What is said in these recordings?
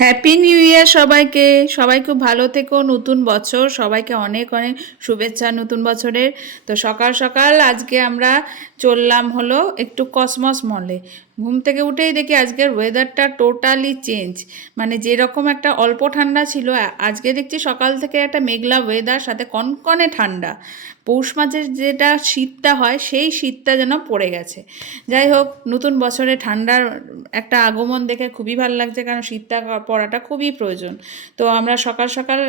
Happy new year সবাইকে। সবাই খুব ভালো থেকো। নতুন বছর, সবাইকে অনেক অনেক শুভেচ্ছা নতুন বছরের। তো সকাল সকাল আজকে আমরা চললাম হলো একটু কসমস মলে। ঘুম থেকে উঠেই দেখি আজকের ওয়েদারটা টোটালি চেঞ্জ। মানে যেরকম একটা অল্প ঠান্ডা ছিল, আজকে দেখছি সকাল থেকে একটা মেঘলা ওয়েদার, সাথে কনকনে ঠান্ডা। পৌষ মাসের যেটা শীতটা হয় সেই শীতটা যেন পড়ে গেছে। যাই হোক, নতুন বছরে ঠান্ডার একটা আগমন দেখে খুবই ভালো লাগছে, কারণ শীতটা পড়াটা খুবই প্রয়োজন। তো আমরা সকাল সকাল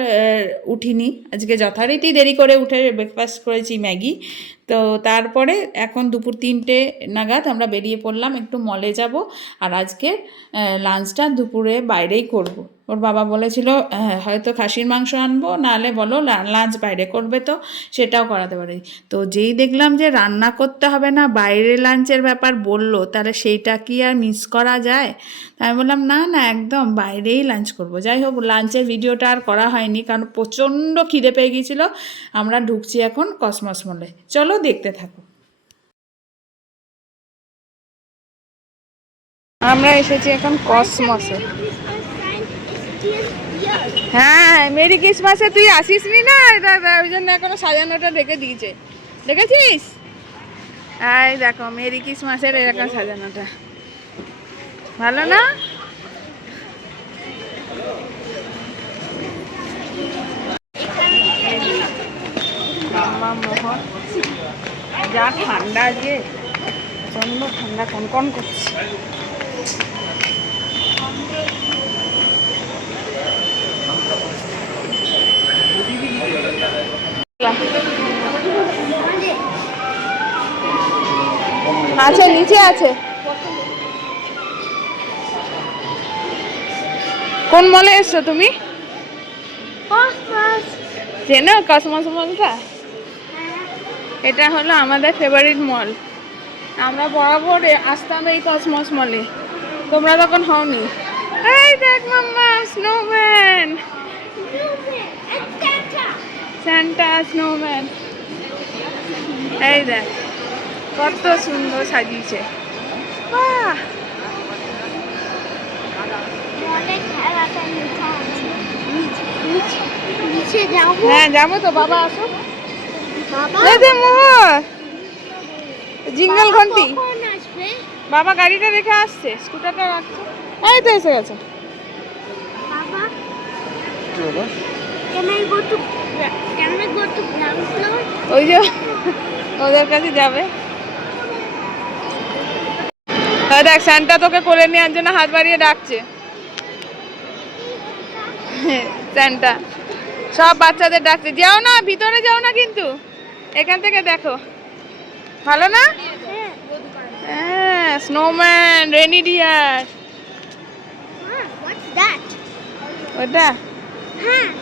উঠিনি আজকে, যথারীতি দেরি করে উঠে ব্রেকফাস্ট করেছি ম্যাগি। তো তারপরে এখন দুপুর 3টে নাগাদ আমরা বেরিয়ে পড়লাম, একটু মলে যাব। আর আজকে লাঞ্চটা দুপুরে বাইরেই করব। ওর বাবা বলেছিল হয়তো খাসির মাংস আনবো, নাহলে বলো লাঞ্চ বাইরে করবে, তো সেটাও করাতে পারি। তো যেই দেখলাম যে রান্না করতে হবে না, বাইরে লাঞ্চের ব্যাপার বললো, তাহলে সেইটা কি আর মিস করা যায়? আমি বললাম না না, একদম বাইরেই লাঞ্চ করব। যাই হোক, লাঞ্চের ভিডিওটা আর করা হয়নি, কারণ প্রচণ্ড খিদে পেয়ে গিয়েছিলো। আমরা ঢুকছি এখন কসমস মলে, চলো দেখতে থাকো। আমরা এসেছি এখন কসমসে। হ্যাঁ, মেরি ক্রিসমাসে তুই আসিস নি না, ওই জন্য এখনো সাজানোটা দেখে দিয়েছে। দেখেছিস? এই দেখো মেরি ক্রিসমাসের এরকম সাজানোটা, ভালো না? মোহন, যা ঠান্ডা আজকে, প্রচন্ড ঠান্ডা, কনকন করছে। আছে, নিচে আছে। কোন মলে এসছো তুমি? চেনো কসমস মলটা? এটা হলো আমাদের ফেভারিট মল। আমরা বরাবর আসতাম এই কসমস মলে, তোমরা তখন হওনি। এই দেখ মাম্মা, স্নোম্যান, সান্টা স্নোম্যান। এই দেখ কত সুন্দর সাজিয়েছে। বাহ, হ্যাঁ যাবো তো, বাবা আসো। জিঙ্গল ঘন্টি, বাবা গাড়িটা রেখে আসছে, স্কুটারটা রাখছে। এই তো এসে গেছে। ওই যে ওদের কাছে যাবে। দেখ স্যান্টা তোকে কোলে নেওয়ার জন্য হাত বাড়িয়ে ডাকছে। স্যান্টা সব বাচ্চাদের ডাকছে, যাও না ভিতরে, যাও না কিন্তু, এখান থেকে দেখো, ভালো না? হ্যাঁ, স্নোম্যান, রেনি ডিয়ার। ওটা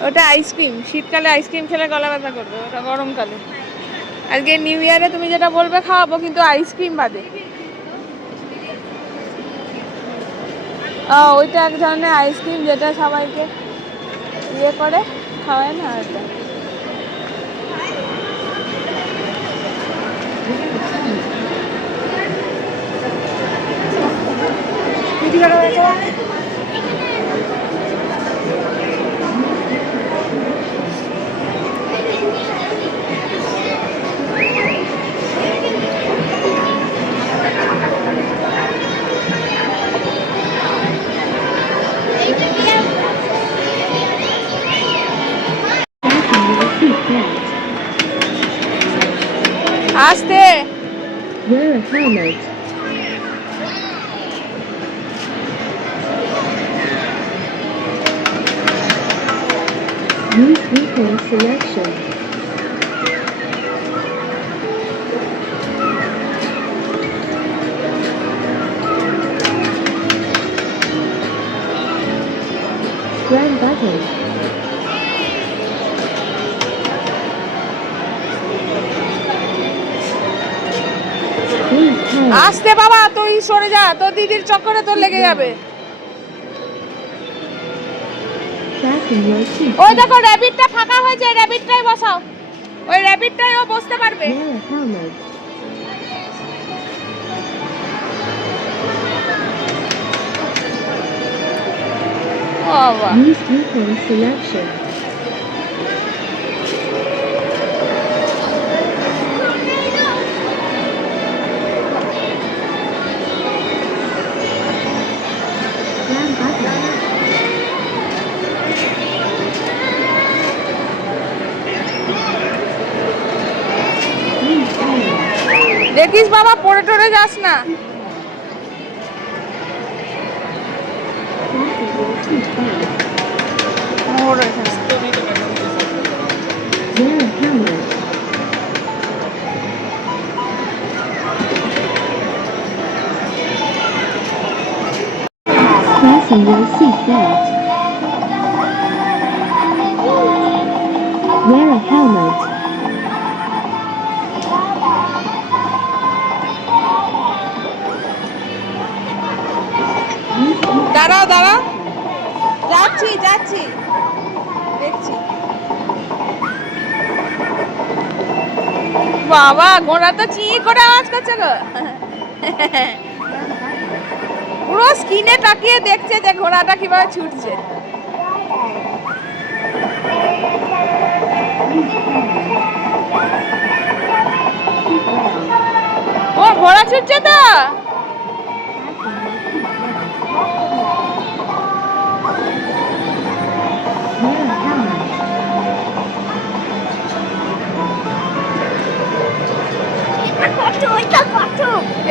ওটা আইসক্রিম। শীতকালে আইসক্রিম খেলে গলা ব্যথা করবে, ওটা গরমকালে। আজকে নিউ ইয়ারে তুমি যেটা বলবে খাওয়াবো, কিন্তু আইসক্রিম বাদে। ওইটা এক ধরনের আইসক্রিম, যেটা সবাইকে ইয়ে করে খাওয়ায় না, ওটা। আস্তে। Wear a helmet. Use vehicle selection. Grab button. আস্তে বাবা, তুই সরে যা, তোর দিদির চক্করে তোর লেগে যাবে। ওই দেখো র্যাবিটটা ফাঁকা হয়েছে, র্যাবিটটাই বসাও, ওই র্যাবিটটাই ও বসতে পারবে। বাবা Use weekend selection. Plan button. Please follow. দেখিস বাবা পড়ে টরে যাস না। Fasten your seatbelt. মোর এখানে। Wear a helmet. Fasten your seatbelt. Wear a helmet. দাঁড়াও দাঁড়াও, যাচ্ছি যাচ্ছি, দেখছি। বাবা ঘোড়া তো চি করে আওয়াজ করছে গো। পুরো স্ক্রিনে তাকিয়ে দেখছে যে ঘোড়াটা কিভাবে ছুটছে। ও ঘোড়া ছুটছে তো। Wear a helmet.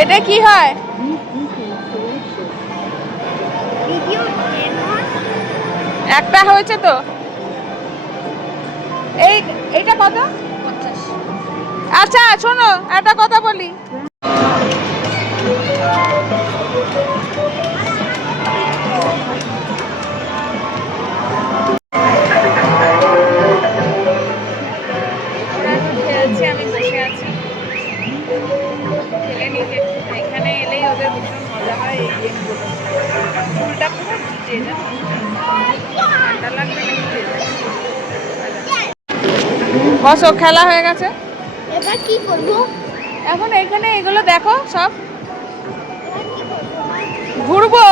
এটা কি হয়? Use weekend selection. একটা হয়েছে তো। এইটা কত? আচ্ছা শোনো একটা কথা বলি। ওরা এখন খেলছে, আমি বসে আছি। খেলে নিক একটু। এখানে এলেই ওদের ভীষণ মজা হয় এই গেমগুলো। চুলটা পুরো ভিজে জানো, ঠান্ডা লাগবে না ভিজে যায়। বসো, খেলা হয়ে গেছে। এবার কি করবো? এখন এখানে এগুলো দেখো সব। ঘুরবো।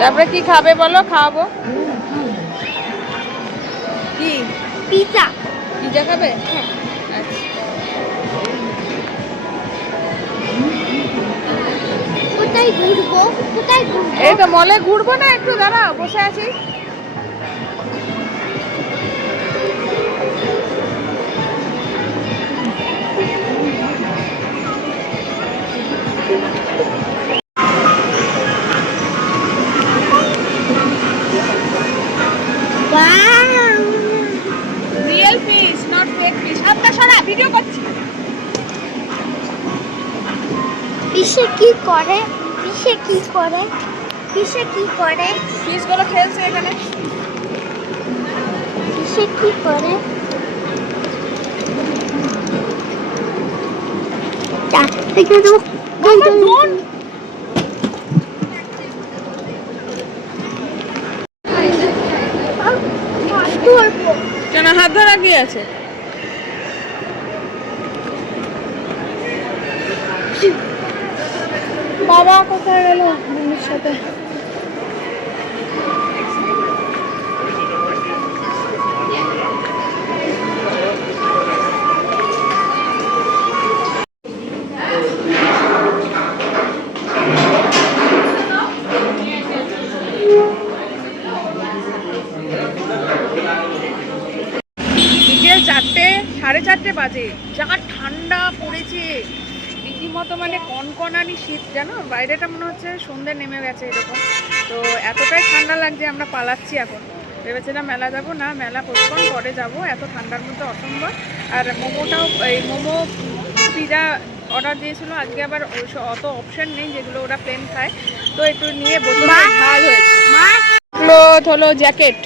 তারপরে কি খাবে বলো? খাওয়াবো। কি পিজা। পিজা খাবে? আচ্ছা। কোথায় ঘুরবো? কোথায় ঘুরবো? এই তো মলে ঘুরবো না, একটু দাঁড়াও, বসে আছি। Wow! Real fish, not fake fish. আপনার সারা ভিডিও করছি। পিসে কি করে? পিসে কি করে? পিসে কি করে? ফিশগুলো খেলছে এখানে। পিসে কি করে? এখানে কেন হাত ধরা কি আছে? বাবা কোথায় গেল মম্মির সাথে? বিকেল 4টে, 4:30 বাজে। যা ঠান্ডা পড়েছে রীতিমতো, মানে কনকনানি শীত জানো। বাইরেটা মনে হচ্ছে সন্ধ্যে নেমে গেছে এরকম। তো এতটাই ঠান্ডা লাগছে, আমরা পালাচ্ছি এখন। ভেবেছিলাম মেলা যাব না, মেলা পোস্টপন পরে যাব, এত ঠান্ডার মধ্যে অসম্ভব। আর মোমোটাও, এই মোমো পিজা অর্ডার দিয়েছিল আজকে, আবার অত অপশন নেই যেগুলো ওরা প্লেন খায়। তো একটু নিয়ে বোতলে ঝাল হয়েছে। ক্লোথ হলো জ্যাকেট,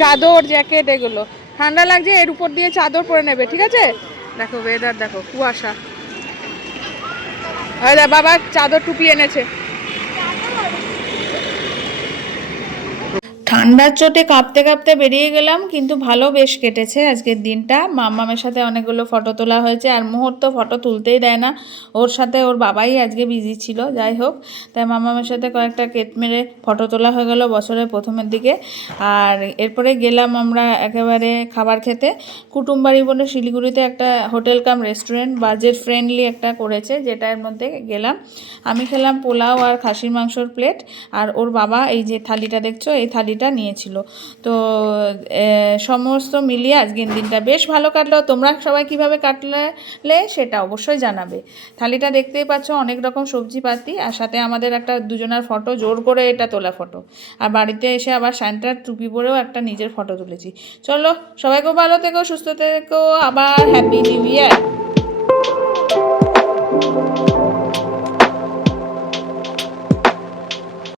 চাদর, জ্যাকেট, এগুলো ঠান্ডা লাগছে, এর উপর দিয়ে চাদর পরে নেবে, ঠিক আছে? দেখো ওয়েদার দেখো, কুয়াশা। বাবা চাদর টুপি এনেছে। ঠান্ডার চোটে কাঁপতে কাঁপতে বেরিয়ে গেলাম, কিন্তু ভালো বেশ কেটেছে আজকের দিনটা। মাম্মামের সাথে অনেকগুলো ফটো তোলা হয়েছে, আর মুহূর্ত ফটো তুলতেই দেয় না, ওর সাথে ওর বাবাই আজকে বিজি ছিল। যাই হোক, তাই মাম্মামের সাথে কয়েকটা কেট মেরে ফটো তোলা হয়ে গেল বছরের প্রথমের দিকে। আর এরপরে গেলাম আমরা একেবারে খাবার খেতে। কুটুমবাড়ি বলে শিলিগুড়িতে একটা হোটেল কাম রেস্টুরেন্ট, বাজেট ফ্রেন্ডলি একটা করেছে, যেটার মধ্যে গেলাম। আমি খেলাম পোলাও আর খাসির মাংসর প্লেট, আর ওর বাবা এই যে থালিটা দেখছো, এই থালিটা নিয়েছিল। তো সমস্ত মিলিয়ে আজকের দিনটা বেশ ভালো কাটলো। তোমরা সবাই কিভাবে কাটলে সেটা অবশ্যই জানাবে। থালিটা দেখতেই পাচ্ছ, অনেক রকম সবজি পাতি, আর সাথে আমাদের একটা দুজনের ফটো, জোর করে এটা তোলা ফটো। আর বাড়িতে এসে আবার সান্টার টুপি পরেও একটা নিজের ফটো তুলেছি। চলো, সবাই খুব ভালো থেকো, সুস্থ থেকো, আবার হ্যাপি নিউ ইয়ার।